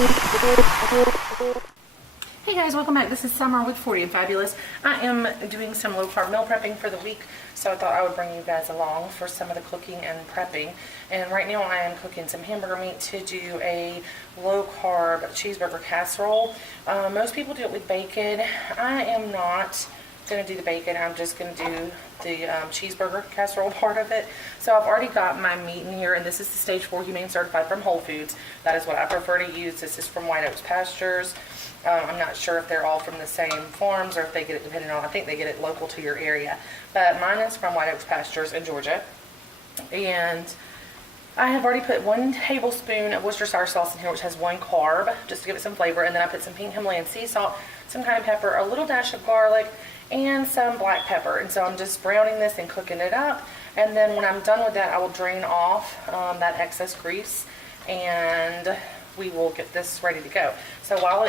Hey guys, welcome back. This is Summer with 40 and Fabulous. I am doing some low carb meal prepping for the week, so I thought I would bring you guys along for some of the cooking and prepping. And right now I am cooking some hamburger meat to do a low carb cheeseburger casserole. Most people do it with bacon. I am not going to do the bacon. I'm just going to do the cheeseburger casserole part of it. So I've already got my meat in here, and this is the Stage 4 Humane Certified from Whole Foods. That is what I prefer to use. This is from White Oaks Pastures. I'm not sure if they're all from the same farms or if they get it depending on, I think they get it local to your area. But mine is from White Oaks Pastures in Georgia. And I have already put 1 tablespoon of Worcestershire sauce in here, which has 1 carb, just to give it some flavor. And then I put some pink Himalayan sea salt, some cayenne pepper, a little dash of garlic, and some black pepper. And so I'm just browning this and cooking it up. And then when I'm done with that, I will drain off that excess grease, and we will get this ready to go. So while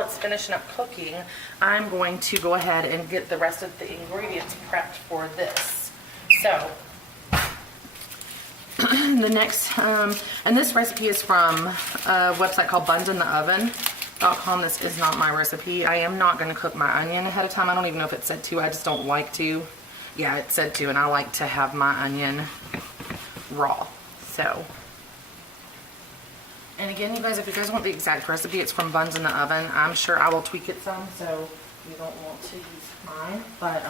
it's finishing up cooking, I'm going to go ahead and get the rest of the ingredients prepped for this. So the next, and this recipe is from a website called bunsintheoven.com. This is not my recipe. I am not going to cook my onion ahead of time. I don't even know if it said to. I just don't like to. Yeah, it said to, and I like to have my onion raw. So, and again, you guys, if you guys want the exact recipe, it's from Buns in the Oven. I'm sure I will tweak it some, so you don't want to use mine, but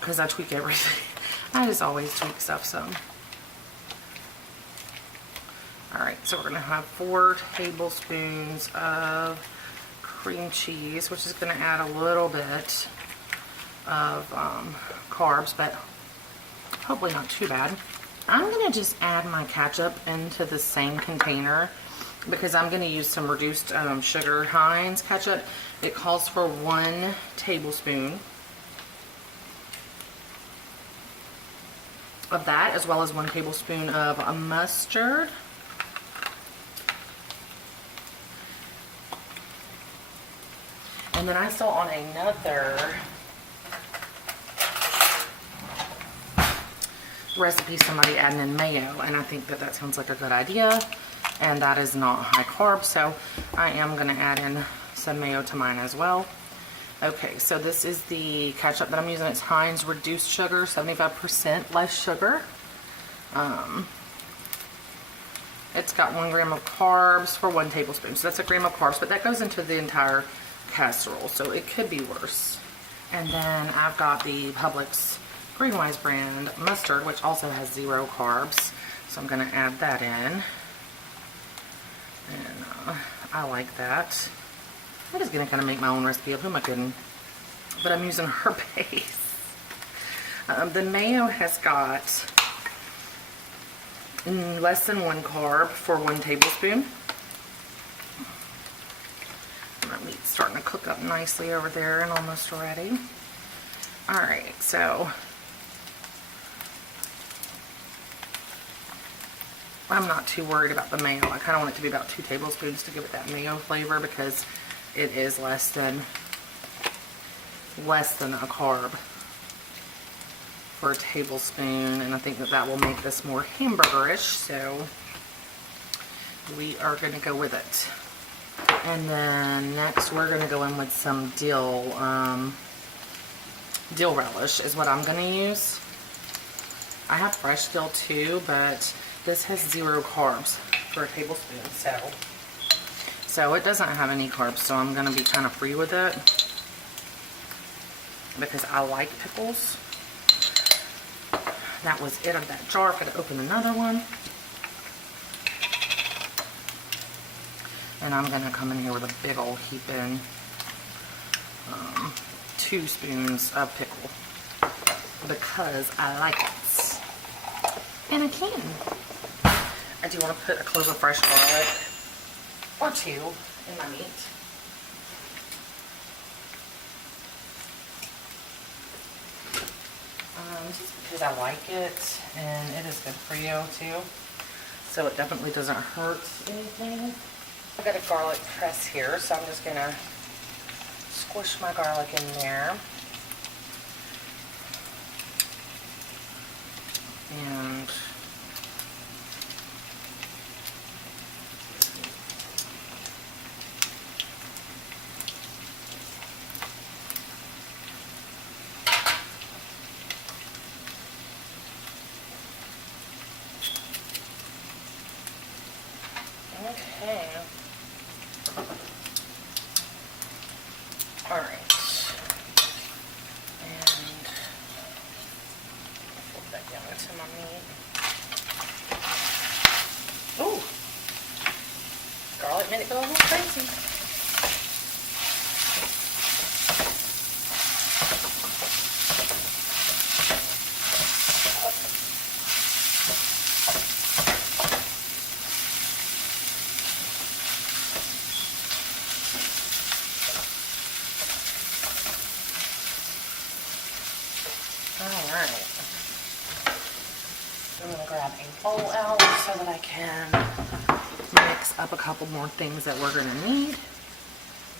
because I tweak everything. I just always tweak stuff some. Alright, so we're going to have 4 tablespoons of cream cheese, which is going to add a little bit of carbs, but hopefully not too bad. I'm going to just add my ketchup into the same container because I'm going to use some reduced sugar Heinz ketchup. It calls for 1 tablespoon of that, as well as 1 tablespoon of mustard. And then I saw on another recipe somebody adding in mayo, and I think that sounds like a good idea, and that is not high carb, so I am going to add in some mayo to mine as well. Okay, so this is the ketchup that I'm using. It's Heinz reduced sugar, 75% less sugar. It's got 1 gram of carbs for 1 tablespoon, so that's 1 gram of carbs, but that goes into the entire casserole, so it could be worse. And then I've got the Publix Greenwise brand mustard, which also has 0 carbs, so I'm going to add that in, and I like that. I'm just going to kind of make my own recipe up. Who am I kidding? But I'm using her base. The mayo has got less than 1 carb for 1 tablespoon. My meat's starting to cook up nicely over there and almost ready. Alright, so I'm not too worried about the mayo. I kind of want it to be about 2 tablespoons to give it that mayo flavor because it is less than a carb for a tablespoon, and I think that will make this more hamburgerish, so we are going to go with it. And then next we're going to go in with some dill relish is what I'm going to use. I have fresh dill too, but this has 0 carbs for a tablespoon, so it doesn't have any carbs, so I'm going to be kind of free with it because I like pickles. That was it of that jar. I've got to open another one. And I'm going to come in here with a big old heap in 2 spoons of pickle because I like it. And I can. I do want to put a clove of fresh garlic or 2 in my meat. Just because I like it, and it is good for you too, so it definitely doesn't hurt anything. I've got a garlic press here, so I'm just going to squish my garlic in there. And Okay. All right. And flip that down into my meat. Ooh. Garlic made it go a little crazy. Alright, I'm going to grab a bowl out so that I can mix up a couple more things that we're going to need.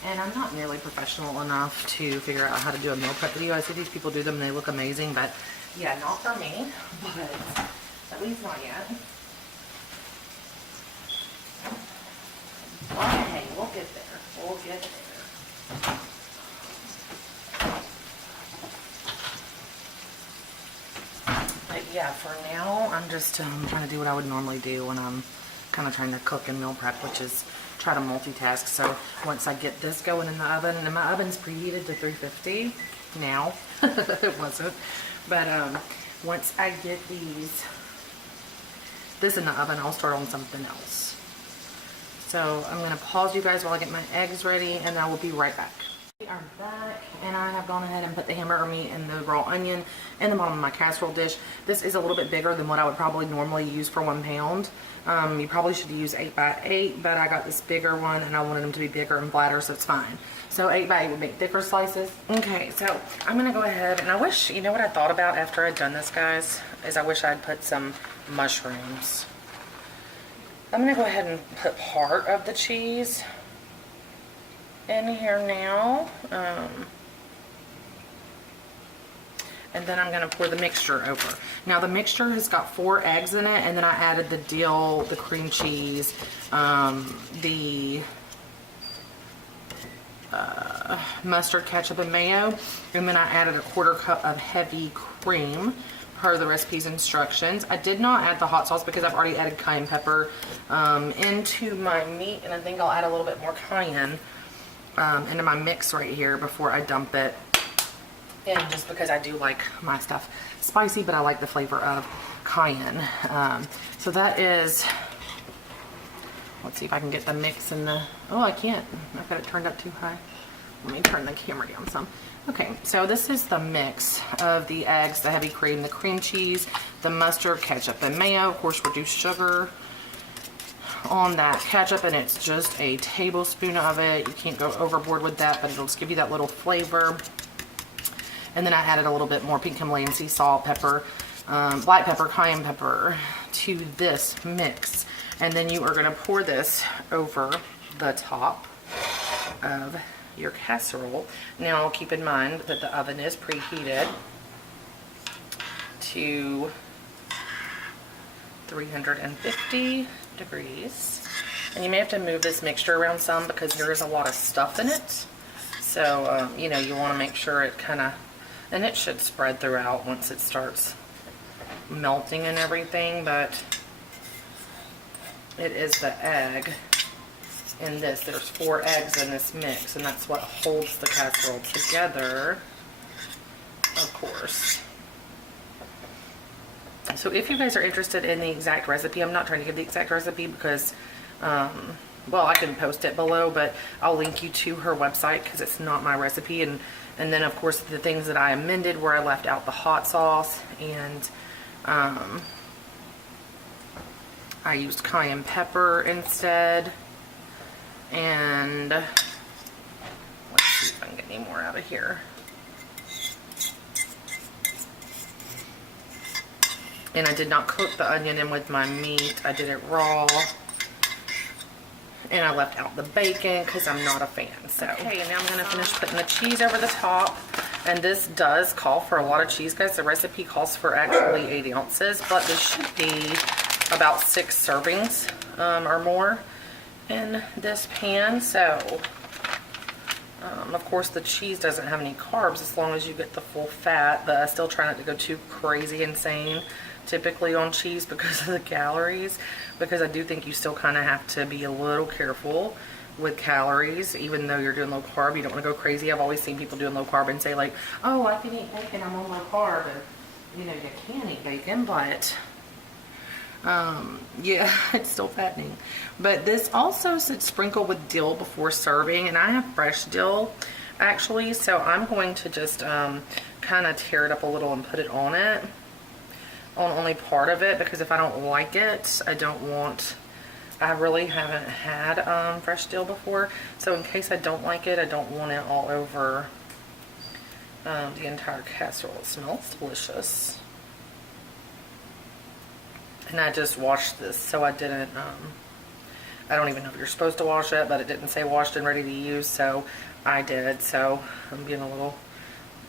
And I'm not nearly professional enough to figure out how to do a meal prep video. I see these people do them and they look amazing, but yeah, not for me, but at least not yet. Okay, we'll get there. We'll get there. But yeah, for now, I'm just trying to do what I would normally do when I'm kind of trying to cook and meal prep, which is try to multitask. So once I get this going in the oven, and my oven's preheated to 350 now, it wasn't, but once I get this in the oven, I'll start on something else. So I'm going to pause you guys while I get my eggs ready, and I will be right back. We are back, and I have gone ahead and put the hamburger meat and the raw onion in the bottom of my casserole dish. This is a little bit bigger than what I would probably normally use for 1 pound. You probably should use 8 by 8, but I got this bigger one and I wanted them to be bigger and flatter, so it's fine. So 8 by 8 would make thicker slices. Okay, so I'm gonna go ahead, and I wish, you know what I thought about after I'd done this, guys, is I wish I'd put some mushrooms. I'm gonna go ahead and put part of the cheese in here now. And then I'm going to pour the mixture over. Now the mixture has got 4 eggs in it, and then I added the dill, the cream cheese, the mustard, ketchup, and mayo, and then I added a 1/4 cup of heavy cream per the recipe's instructions. I did not add the hot sauce because I've already added cayenne pepper into my meat, and I think I'll add a little bit more cayenne into my mix right here before I dump it. And just because I do like my stuff spicy, but I like the flavor of cayenne. So that is, let's see if I can get the mix in the, oh, I can't. I've got it turned up too high. Let me turn the camera down some. Okay, so this is the mix of the eggs, the heavy cream, the cream cheese, the mustard, ketchup, and mayo. Of course, reduced sugar on that ketchup, and it's just a tablespoon of it. You can't go overboard with that, but it'll just give you that little flavor. And then I added a little bit more pink Himalayan sea salt, pepper, black pepper, cayenne pepper to this mix. And then you are going to pour this over the top of your casserole. Now keep in mind that the oven is preheated to 350 degrees. And you may have to move this mixture around some because there is a lot of stuff in it. So, you know, you want to make sure it kind of, and it should spread throughout once it starts melting and everything, but it is the egg in this. There's 4 eggs in this mix, and that's what holds the casserole together, of course. So if you guys are interested in the exact recipe, I'm not trying to give the exact recipe because, well, I can post it below, but I'll link you to her website because it's not my recipe. And then, of course, the things that I amended where I left out the hot sauce, and I used cayenne pepper instead. And let's see if I can get any more out of here. And I did not cook the onion in with my meat. I did it raw. And I left out the bacon because I'm not a fan. So, okay, and now I'm going to finish putting the cheese over the top. And this does call for a lot of cheese, guys. The recipe calls for actually 8 ounces, but this should be about 6 servings or more in this pan. So, of course, the cheese doesn't have any carbs as long as you get the full fat, but I still try not to go too crazy insane typically on cheese because of the calories, because I do think you still kind of have to be a little careful with calories, even though you're doing low carb. You don't want to go crazy. I've always seen people doing low carb and say like, oh, I can eat bacon, I'm on low carb. And you know, you can eat bacon, but yeah, it's still fattening. But this also said sprinkle with dill before serving, and I have fresh dill actually, so I'm going to just kind of tear it up a little and put it on only part of it, because if I don't like it, I really haven't had fresh dill before, so in case I don't like it, I don't want it all over the entire casserole. It smells delicious. And I just washed this, so I didn't, I don't even know if you're supposed to wash it, but it didn't say washed and ready to use, so I did. So I'm being a little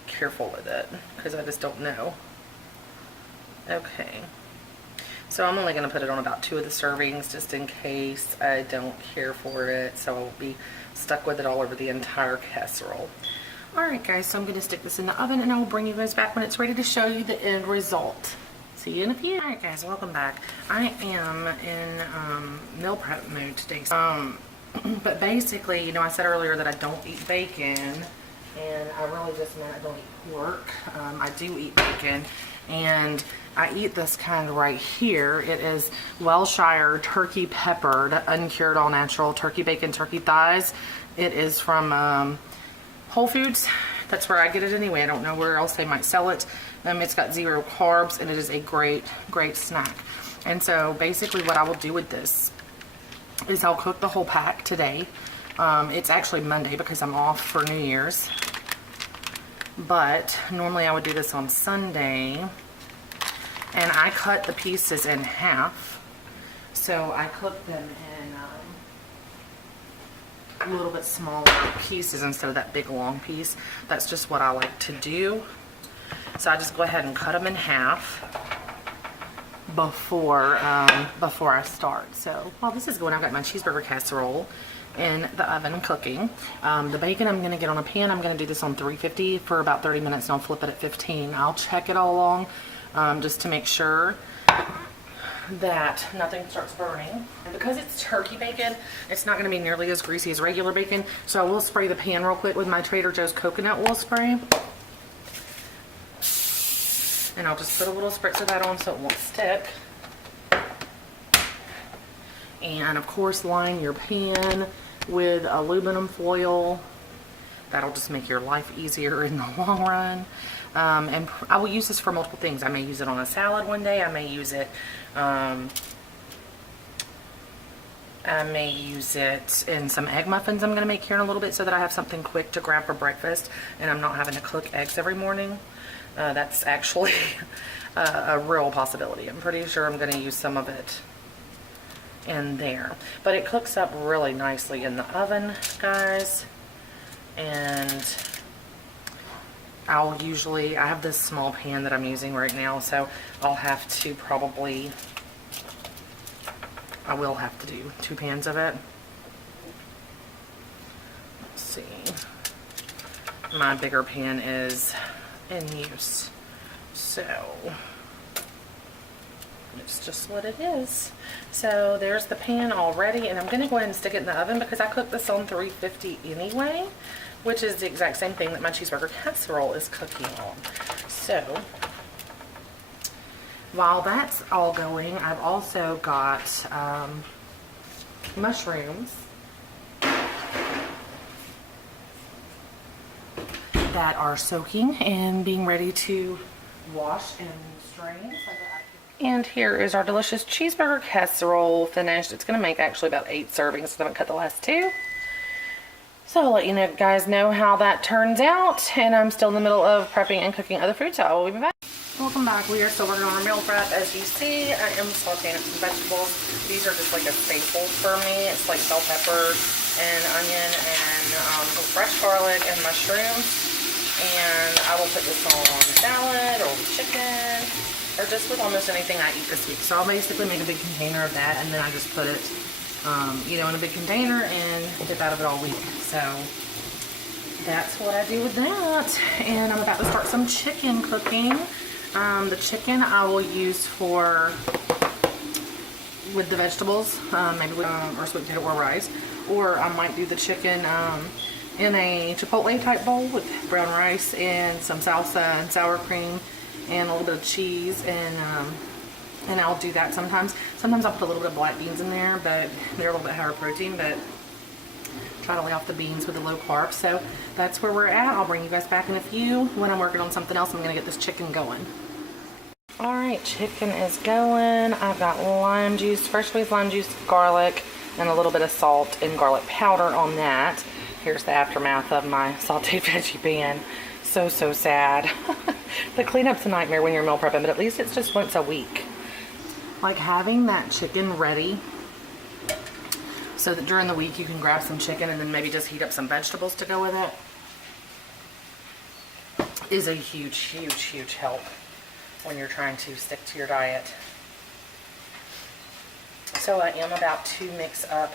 careful with it, because I just don't know. Okay. So I'm only going to put it on about 2 of the servings, just in case I don't care for it, so I won't be stuck with it all over the entire casserole. Alright guys, so I'm going to stick this in the oven, and I will bring you guys back when it's ready to show you the end result. See you in a few. Alright guys, welcome back. I am in meal prep mode today. But basically, you know, I said earlier that I don't eat bacon, and I really just meant I don't eat pork. I do eat bacon, and I eat this kind right here. It is Welshire turkey peppered, uncured, all natural turkey bacon, turkey thighs. It is from Whole Foods. That's where I get it anyway. I don't know where else they might sell it. It's got 0 carbs, and it is a great snack. And so basically what I will do with this is I'll cook the whole pack today. It's actually Monday because I'm off for New Year's. But normally I would do this on Sunday. And I cut the pieces in half. So I cook them in a little bit smaller pieces instead of that big long piece. That's just what I like to do. So I just go ahead and cut them in half before I start. So while this is going, I've got my cheeseburger casserole in the oven cooking. The bacon I'm going to get on a pan. I'm going to do this on 350 for about 30 minutes, and I'll flip it at 15. I'll check it all along just to make sure that nothing starts burning. And because it's turkey bacon, it's not going to be nearly as greasy as regular bacon. So I will spray the pan real quick with my Trader Joe's coconut oil spray. And I'll just put a little spritz of that on so it won't stick. And of course, line your pan with aluminum foil. That'll just make your life easier in the long run. And I will use this for multiple things. I may use it on a salad one day. I may use it in some egg muffins I'm going to make here in a little bit, so that I have something quick to grab for breakfast and I'm not having to cook eggs every morning. That's actually a real possibility. I'm pretty sure I'm going to use some of it in there. But it cooks up really nicely in the oven, guys. And I have this small pan that I'm using right now, so I will have to do 2 pans of it. Let's see. My bigger pan is in use, so it's just what it is. So there's the pan already, and I'm going to go ahead and stick it in the oven because I cooked this on 350 anyway, which is the exact same thing that my cheeseburger casserole is cooking on. So while that's all going, I've also got mushrooms that are soaking and being ready to wash and strain. And here is our delicious cheeseburger casserole finished. It's going to make actually about 8 servings, so I haven't cut the last 2. So I'll let you guys know how that turns out. And I'm still in the middle of prepping and cooking other food, so I will be back. Welcome back. We are still working on our meal prep. As you see, I am sauteing up some vegetables. These are just like a staple for me. It's like bell pepper and onion and fresh garlic and mushrooms. And I will put this all on salad or chicken or just with almost anything I eat this week. So I'll basically make a big container of that, and then I just put it, in a big container and dip out of it all week. So that's what I do with that. And I'm about to start some chicken cooking. The chicken I will use for with the vegetables, maybe with or sweet potato or rice, or I might do the chicken in a chipotle type bowl with brown rice and some salsa and sour cream and a little bit of cheese, and I'll do that sometimes. Sometimes I'll put a little bit of black beans in there, but they're a little bit higher protein, but try to lay off the beans with the low carb. So that's where we're at. I'll bring you guys back in a few when I'm working on something else. I'm gonna get this chicken going. All right, chicken is going. I've got lime juice, fresh squeezed lime juice, garlic, and a little bit of salt and garlic powder on that. Here's the aftermath of my sauteed veggie pan. So sad. The cleanup's a nightmare when you're meal prepping, but at least it's just once a week. Like having that chicken ready so that during the week you can grab some chicken and then maybe just heat up some vegetables to go with it is a huge help when you're trying to stick to your diet. So I am about to mix up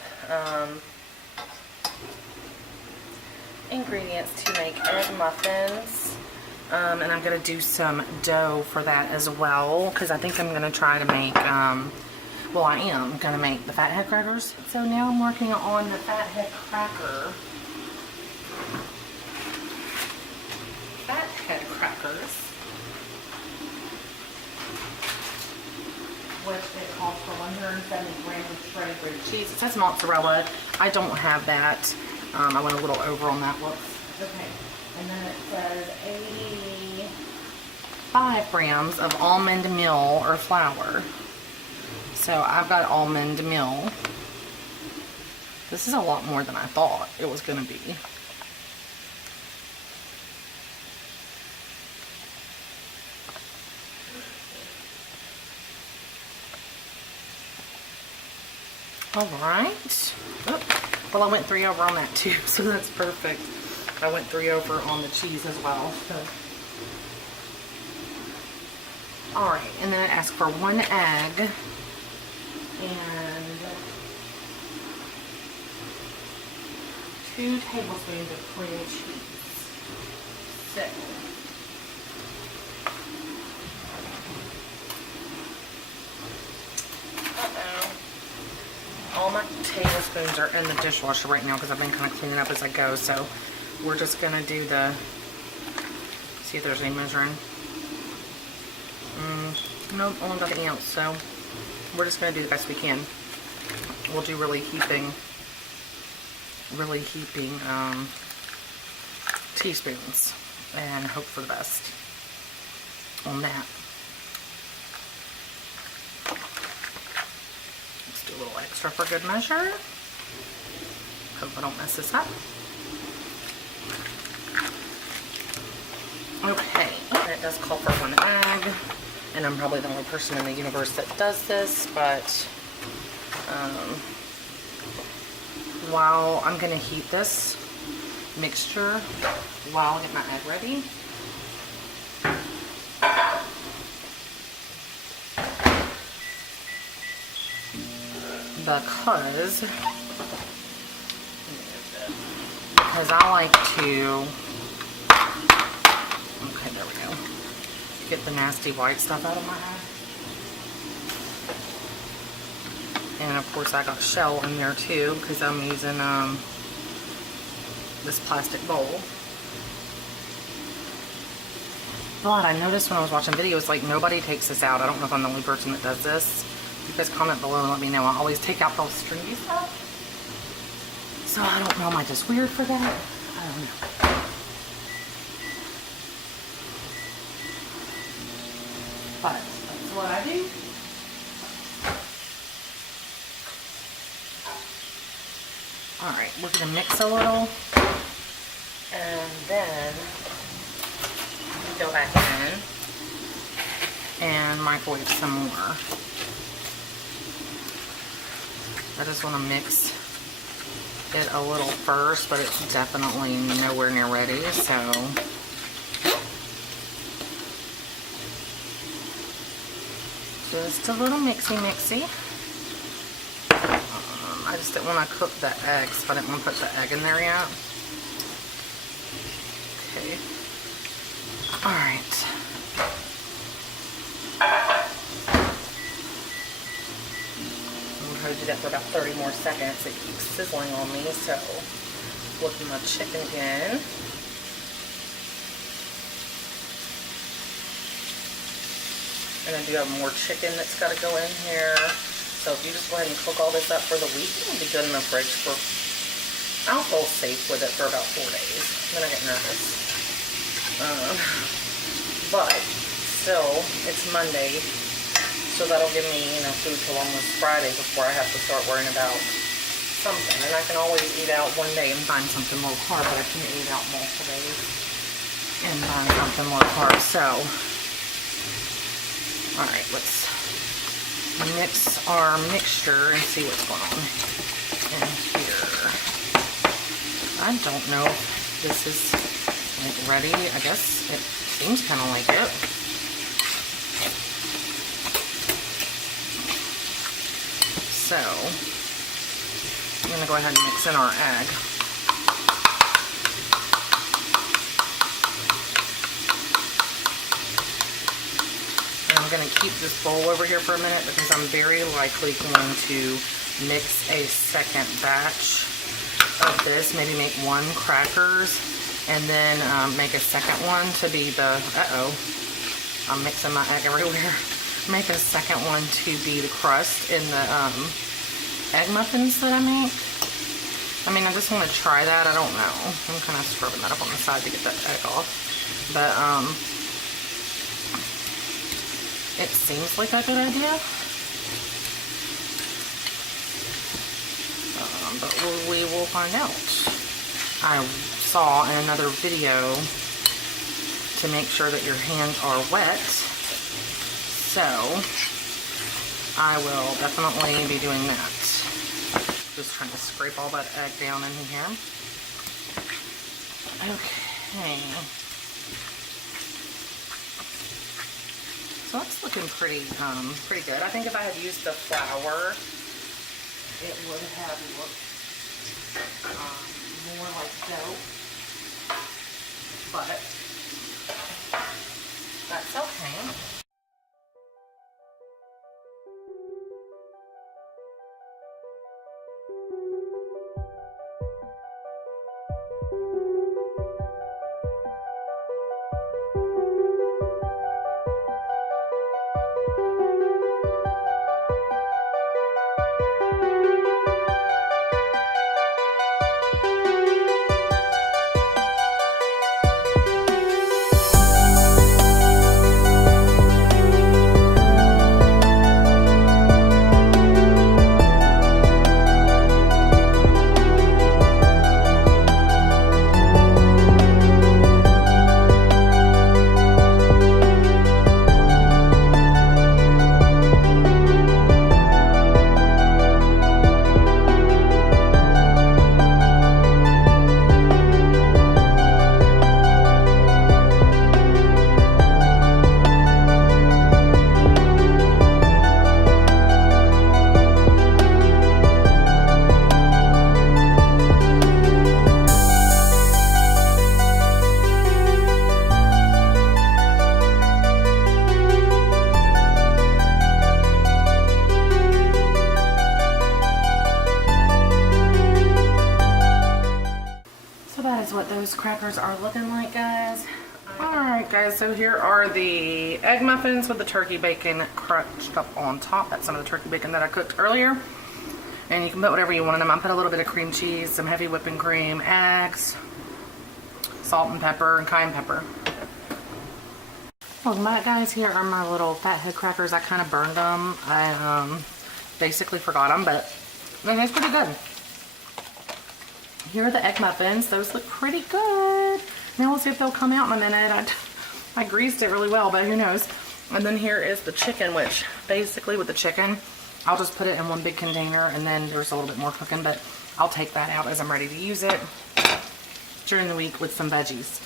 ingredients to make egg muffins, and I'm going to do some dough for that as well, because I think I'm going to try to make, well, I am going to make the fathead crackers. So now I'm working on the fathead crackers, which it calls for 170 grams of shredded grated cheese. It says mozzarella. I don't have that. I went a little over on that. Whoops. Okay. And then it says 85 grams of almond meal or flour. So I've got almond meal. This is a lot more than I thought it was going to be. All right. Oh, well, I went 3 over on that too, so that's perfect. I went 3 over on the cheese as well. So. All right, and then I asked for 1 egg and 2 tablespoons of cream cheese. So. All my tablespoons are in the dishwasher right now because I've been kind of cleaning up as I go. So we're just going to do the, see if there's any measuring. Nope, only got any else. So we're just going to do the best we can. We'll do really heaping teaspoons and hope for the best on that. A little extra for good measure. Hope I don't mess this up. Okay, it does call for 1 egg, and I'm probably the only person in the universe that does this, but while I'm going to heat this mixture while I get my egg ready, because I like to, okay, there we go, get the nasty white stuff out of my eye. And of course I got shell in there too because I'm using this plastic bowl. But I noticed when I was watching videos, like, nobody takes this out. I don't know if I'm the only person that does this. You guys comment below and let me know. I always take out those stringy stuff. So I don't know, am I just weird for that? I don't know. But that's what I do. Alright, we're going to mix a little. And then go back in and microwave some more. I just want to mix it a little first, but it's definitely nowhere near ready, so just a little mixy. I just didn't want to cook the eggs, so I didn't want to put the egg in there yet. Okay. Alright. I do that for about 30 more seconds. It keeps sizzling on me, so flipping my chicken again. And I do have more chicken that's got to go in here. So if you just go ahead and cook all this up for the week, it'll be good in the fridge for, I'll feel safe with it for about 4 days. Then I get nervous. But still, it's Monday, so that'll give me, you know, food till almost Friday before I have to start worrying about something. And I can always eat out one day and find something low carb, but I can eat out multiple days and find something low carb. So, all right, let's mix our mixture and see what's going on in here. I don't know if this is like ready. I guess it seems kind of like it. So I'm gonna go ahead and mix in our egg. I'm going to keep this bowl over here for a minute because I'm very likely going to mix a second batch of this. Maybe make 1 crackers and then make a second one to be the, I'm mixing my egg everywhere. Make a second one to be the crust in the egg muffins that I make. I mean, I just want to try that. I don't know. I'm kind of scrubbing that up on the side to get that egg off. But, it seems like a good idea, but we will find out. I saw in another video to make sure that your hands are wet, so I will definitely be doing that. Just trying to scrape all that egg down in here. Okay. So it's looking pretty good. I think if I had used the flour, it would have looked more like dough. But that's okay. What those crackers are looking like, guys. Alright guys, so here are the egg muffins with the turkey bacon crunched up on top. That's some of the turkey bacon that I cooked earlier. And you can put whatever you want in them. I put a little bit of cream cheese, some heavy whipping cream, eggs, salt and pepper, and cayenne pepper. Welcome back, guys. Here are my little fathead crackers. I kind of burned them. I basically forgot them, but they taste pretty good. Here are the egg muffins. Those look pretty good. Now we'll see if they'll come out in a minute. I greased it really well, but who knows. And then here is the chicken, which basically with the chicken, I'll just put it in one big container and then there's a little bit more cooking, but I'll take that out as I'm ready to use it during the week with some veggies.